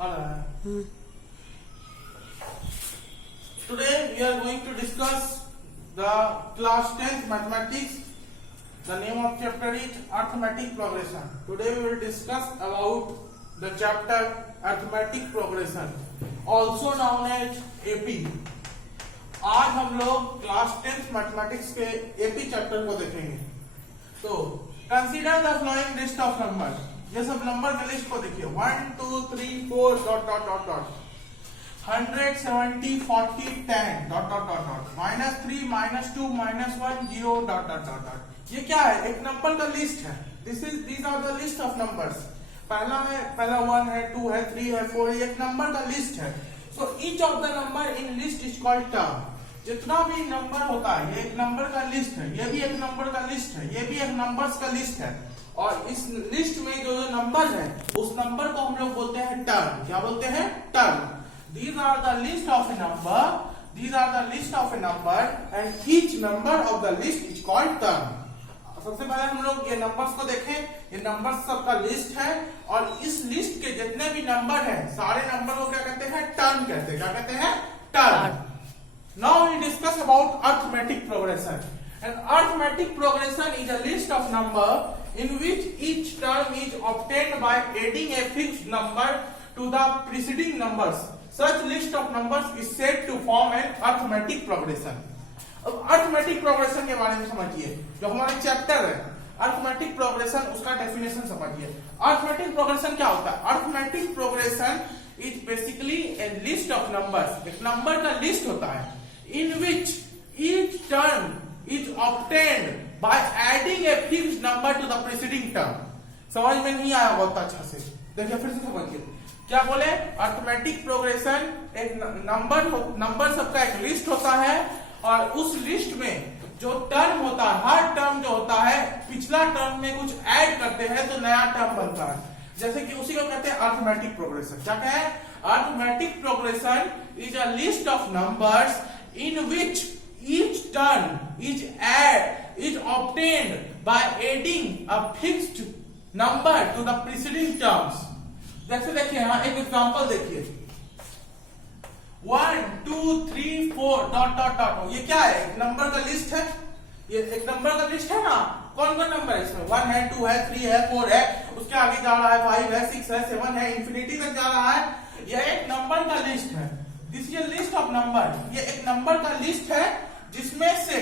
Today we are going to discuss the class 10th mathematics. The name of chapter is arithmetic progression. Today we will discuss about the chapter arithmetic progression, also known as AP. आज हम लोग class 10th mathematics के AP chapter को देखेंगे। तो consider the flowing list of numbers. ये सब number के लिस्ट को देखिए 1 2 3 4 dot dot dot dot 170 40 10 dot dot dot dot -3 -2 -1 0 dot dot dot dot. ये क्या है? एक नंबर का लिस्ट है। These are the list of numbers. पहला 1 है 2 है 3 है 4 है। एक नंबर का लिस्ट है। So each of the number in list is called term. जितना भी नंबर होता है ये एक नंबर का लिस्ट है, ये भी एक नंबर का लिस्ट है, ये भी एक नंबर्स का लिस्ट है। और इस लिस्ट में जो नंबर है उस नंबर को हम लोग बोलते हैं टर्म। क्या बोलते हैं? Term. These are the list of a number. These are the list of a number and each member of the list is called term. सबसे पहले हम लोग ये नंबर्स को देखें। ये नंबर्स सबका लिस्ट है और इस लिस्ट के जितने भी नंबर हैं सारे नंबर को क्या कहते हैं? टर्म कहते हैं। क्या कहते हैं? Term. Now we discuss about arithmetic progression. And arithmetic progression is a list of number in which each term is obtained by adding a fixed number to the preceding numbers. Such list of numbers is said to form an arithmetic progression. अब arithmetic progression के बारे में समझिए। जो हमारा chapter है arithmetic progression, उसका definition समझिए। अरिथमेटिक प्रोग्रेशन क्या होता है? Arithmetic progression is basically A list of numbers. एक नंबर का लिस्ट होता है in which each term is obtained by adding a fixed number to the preceding term. समझ में नहीं आया बहुत अच्छा से? देखिए फिर से समझिए। क्या बोले? अरिथमेटिक प्रोग्रेशन एक नंबर सबका एक लिस्ट होता है और उस लिस्ट में जो टर्म होता है, हर टर्म जो होता है पिछला टर्म में कुछ ऐड करते हैं तो नया टर्म बनता है। जैसे कि उसी को कहते हैं अरिथमेटिक प्रोग्रेशन। क्या है? Arithmetic progression is a list of numbers in which each term is obtained by adding a fixed number to the preceding terms. जैसे देखिए यहाँ एक एग्जांपल देखिए 1 2 3 4 डॉट डॉट डॉट। ये क्या है? एक नंबर का लिस्ट है। ये एक नंबर का लिस्ट है ना। कौन कौन नंबर है इसमें? 1 है 2 है 3 है 4 है, उसके आगे जा रहा है 5 है 6 है 7 है, इंफिनिटी तक जा रहा है। ये एक नंबर का लिस्ट है। This is list of number. ये एक नंबर का लिस्ट है जिसमें से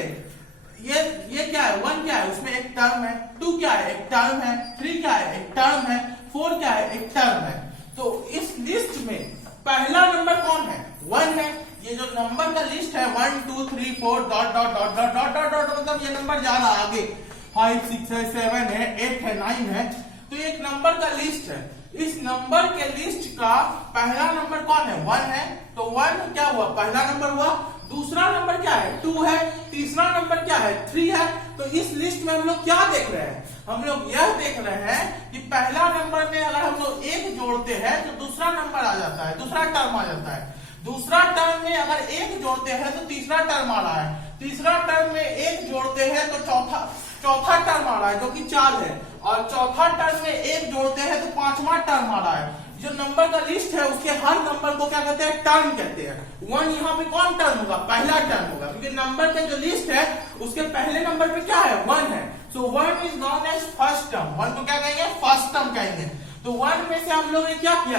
ये क्या है? 1 क्या है? उसमें एक टर्म है। 2 क्या है? एक टर्म है। 3 क्या है? एक टर्म है। 4 क्या है? एक टर्म है। तो इस लिस्ट में पहला नंबर कौन है? 1 है। ये जो नंबर का लिस्ट है 1 2 3 4 dot dot dot dot dot dot dot, मतलब ये नंबर जा रहा है आगे 5 6 है 7 है 8 है 9 है। तो ये एक नंबर का लिस्ट है। इस नंबर के लिस्ट का पहला नंबर कौन है? 1 है। तो 1 क्या हुआ? पहला नंबर हुआ। दूसरा नंबर क्या है? 2 है। तीसरा नंबर क्या है? 3 है। तो इस लिस्ट में हम लोग क्या देख रहे हैं? हम लोग यह देख रहे हैं कि पहला नंबर में अगर हम लोग 1 जोड़ते हैं तो दूसरा नंबर आ जाता है, दूसरा टर्म आ जाता है। दूसरा टर्म में अगर 1 जोड़ते हैं तो तीसरा टर्म आ रहा है। तीसरा टर्म में 1 जोड़ते हैं तो चौथा टर्म आ रहा है जो कि 4 है। और चौथा टर्म में 1 जोड़ते हैं तो 5वां टर्म आ रहा है। जो नंबर का लिस्ट है उसके हर नंबर को क्या कहते हैं? टर्म कहते हैं। 1 यहाँ पे कौन टर्म होगा? पहला टर्म होगा, क्योंकि नंबर का जो लिस्ट है उसके पहले नंबर पे क्या है? 1 है। So 1 is known as first term. 1 को क्या कहेंगे? फर्स्ट टर्म कहेंगे। तो 1 में से हम लोगों ने क्या किया?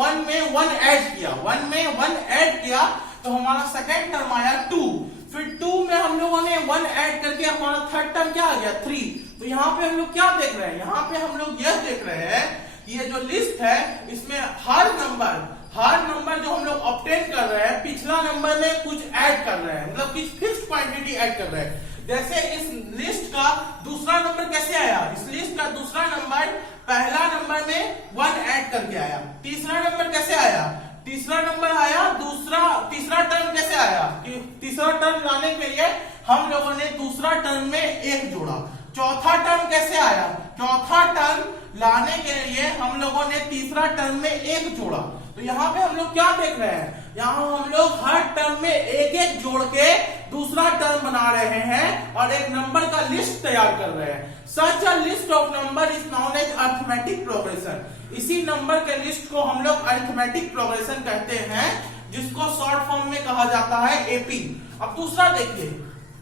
1 में 1 ऐड किया। 1 में 1 ऐड किया तो हमारा सेकेंड टर्म आया 2। फिर 2 में हम लोगों ने 1 ऐड करके हमारा थर्ड टर्म क्या आ गया? 3। तो यहाँ पे हम लोग क्या देख रहे हैं? यहाँ पे हम लोग यह देख रहे हैं ये जो लिस्ट है इसमें हर नंबर जो हम लोग ऑब्टेन कर रहे हैं पिछला नंबर में कुछ ऐड कर रहे हैं, मतलब कुछ फिक्स्ड क्वांटिटी ऐड कर रहे हैं। जैसे इस लिस्ट का दूसरा नंबर कैसे आया? इस लिस्ट का दूसरा नंबर पहला नंबर में 1 ऐड करके आया। तीसरा नंबर कैसे आया? तीसरा नंबर आया तीसरा टर्म कैसे आया? तीसरा टर्म लाने के लिए हम लोगों ने दूसरा टर्म में 1 जोड़ा। चौथा टर्म कैसे आया? चौथा टर्म लाने के लिए हम लोगों ने तीसरा टर्म में 1 जोड़ा। तो यहाँ पे हम लोग क्या देख रहे हैं? यहाँ हम लोग हर टर्म में 1 1 जोड़ के दूसरा टर्म बना रहे हैं और एक नंबर का लिस्ट तैयार कर रहे हैं। Such a list of number is known as arithmetic progression. इसी नंबर के लिस्ट को हम लोग अरिथमेटिक प्रोग्रेशन कहते हैं, जिसको शॉर्ट फॉर्म में कहा जाता है एपी। अब दूसरा देखिए,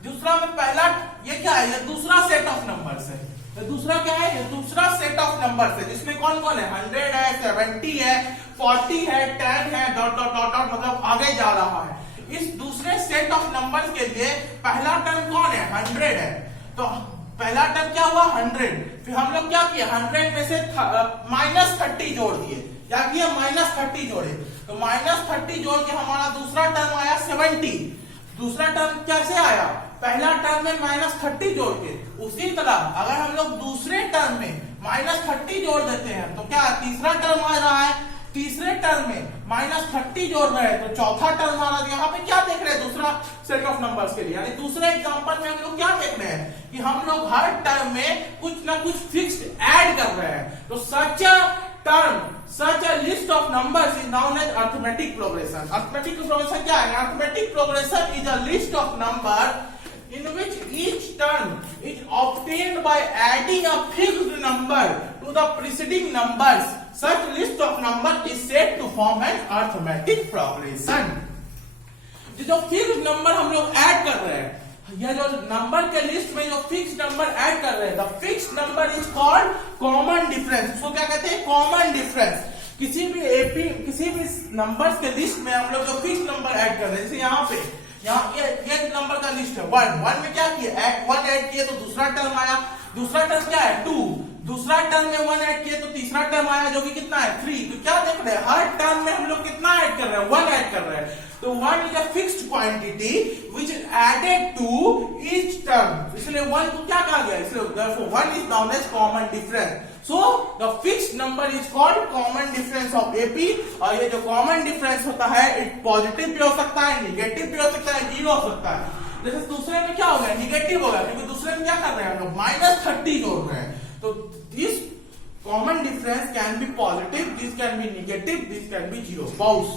दूसरा में पहला ये क्या है, ये दूसरा सेट ऑफ नंबर्स है। तो दूसरा क्या है, ये दूसरा सेट ऑफ नंबर्स है जिसमें कौन कौन है, 100 है, 70 है, 40 है, 10 है, डॉट डॉट डॉट डॉट, मतलब आगे जा रहा है। इस दूसरे सेट ऑफ नंबर्स के लिए पहला टर्म कौन है, 100 है। तो पहला टर्म क्या हुआ, 100। फिर हम लोग क्या किए, 100 में से -30 जोड़ दिए। क्या किया, -30 जोड़े। तो -30 जोड़ के हमारा दूसरा टर्म आया 70। दूसरा टर्म कैसे आया, पहला टर्म में -30 जोड़ के। उसी तरह अगर हम लोग दूसरे टर्म में -30 जोड़ देते हैं तो क्या तीसरा टर्म आ रहा है। तीसरे टर्म में -30 जोड़ रहे हैं तो चौथा टर्म आ रहा है। यहाँ पे क्या देख रहे हैं, दूसरा सेट ऑफ नंबर्स के लिए, यानी दूसरे एग्जांपल में हम लोग क्या देख रहे हैं कि हम लोग हर टर्म में कुछ ना कुछ फिक्स्ड ऐड कर रहे हैं। तो सच a list of numbers is known as arithmetic progression. Arithmetic progression क्या है, arithmetic progression is a list of number in which each term is obtained by adding a fixed number to the preceding numbers. Such list of number is said to form an arithmetic progression. जो fixed number हम लोग add कर रहे हैं, यह जो number के list में जो फिक्स्ड नंबर ऐड कर रहे हैं, the fixed number is called common difference. उसको क्या कहते हैं, कॉमन डिफरेंस। किसी भी नंबर्स के लिस्ट में हम लोग जो फिक्स्ड नंबर ऐड कर रहे हैं, जैसे यहाँ ये नंबर का लिस्ट है 1 में क्या किया, 1 ऐड किए तो दूसरा टर्म आया। दूसरा टर्म क्या है, 2। दूसरा टर्म में 1 ऐड किए तो तीसरा टर्म आया जो कि कितना है, 3। तो क्या देख रहे हैं, हर टर्म में हम लोग कितना ऐड कर रहे हैं, 1 ऐड कर रहे हैं। तो 1 is a fixed quantity which is added to each term. इसलिए 1 को क्या कहा गया, इसलिए therefore 1 is known as common difference. So the fixed number is called common difference of AP. और ये जो common difference होता है, पॉजिटिव भी हो सकता है, निगेटिव भी हो सकता है, जीरो हो सकता है। जैसे दूसरे में क्या हो गया, निगेटिव हो गया, क्योंकि दूसरे में क्या कर रहे हैं हम लोग, -30 जोड़ रहे हैं। तो this common difference can be positive, this can be negative, this can be zero. Pause.